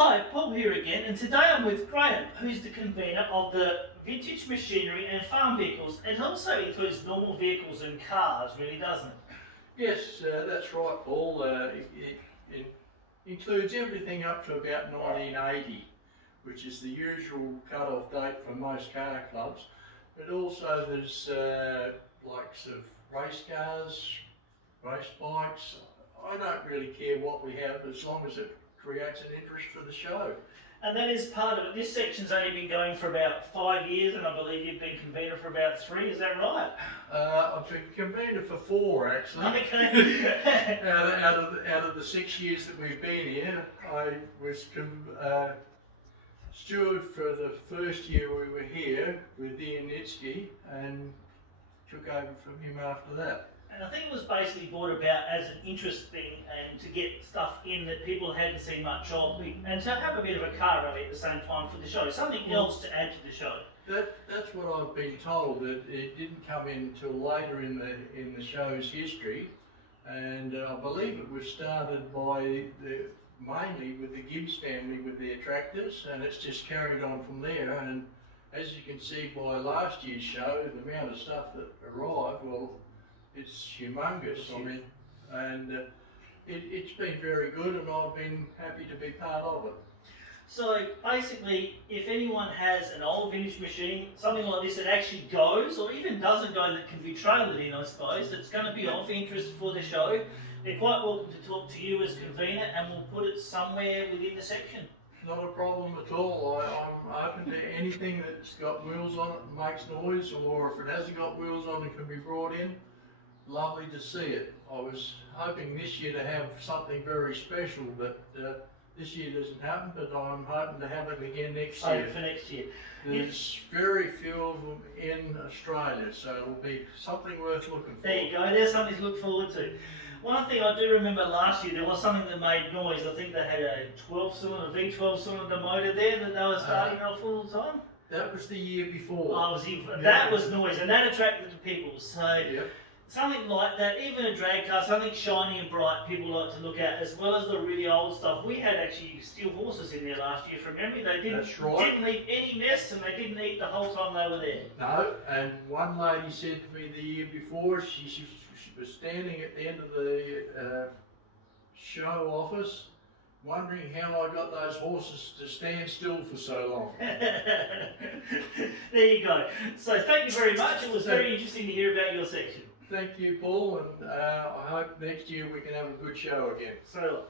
Hi, Paul here again, and today I'm with Graham, who's the convener of the Vintage Machinery and Farm Vehicles. It also includes normal vehicles and cars, really, doesn't it? Yes, that's right, Paul. It includes everything up to about 1980, which is the usual cut-off date for most car clubs. But also there's likes of race cars, race bikes. I don't really care what we have as long as it creates an interest for the show. And that is part of it. This section's only been going for about 5 years, and I believe you've been convener for about 3, is that right? I've been convener for 4 actually. Okay. out of the 6 years that we've been here, I was steward for the first year we were here with Ian Nitsky and took over from him after that. And I think it was basically brought about as an interest thing and to get stuff in that people hadn't seen much of, and to have a bit of a car rally at the same time for the show, something else to add to the show. That's what I've been told, that it didn't come in until later in the show's history, and I believe it was started by mainly with the Gibbs family with their tractors, and it's just carried on from there. And as you can see by last year's show, the amount of stuff that arrived, well, it's humongous. I mean, and it's been very good, and I've been happy to be part of it. So basically, if anyone has an old vintage machine, something like this that actually goes, or even doesn't go, that can be trailered in, I suppose, that's going to be of interest for the show, they're quite welcome to talk to you as convener, and we'll put it somewhere within the section. Not a problem at all. I'm open to anything that's got wheels on it and makes noise, or if it hasn't got wheels on and can be brought in. Lovely to see it. I was hoping this year to have something very special, but this year doesn't happen, but I'm hoping to have it again next year. For next year. There's very few of them in Australia, so it'll be something worth looking for. There you go, there's something to look forward to. One thing I do remember last year, there was something that made noise. I think they had a 12-cylinder, V12 cylinder motor there that they were starting off all the time. That was the year before. That was noise, and that attracted the people. So. Yep. Something like that, even a drag car, something shiny and bright, people like to look at, as well as the really old stuff. We had actually steel horses in there last year from memory. They didn't leave any nests, and they didn't eat the whole time they were there. No, and one lady said to me the year before, she was standing at the end of the show office, wondering how I got those horses to stand still for so long. There you go. So thank you very much. It was very interesting to hear about your section. Thank you, Paul, and I hope next year we can have a good show again. So.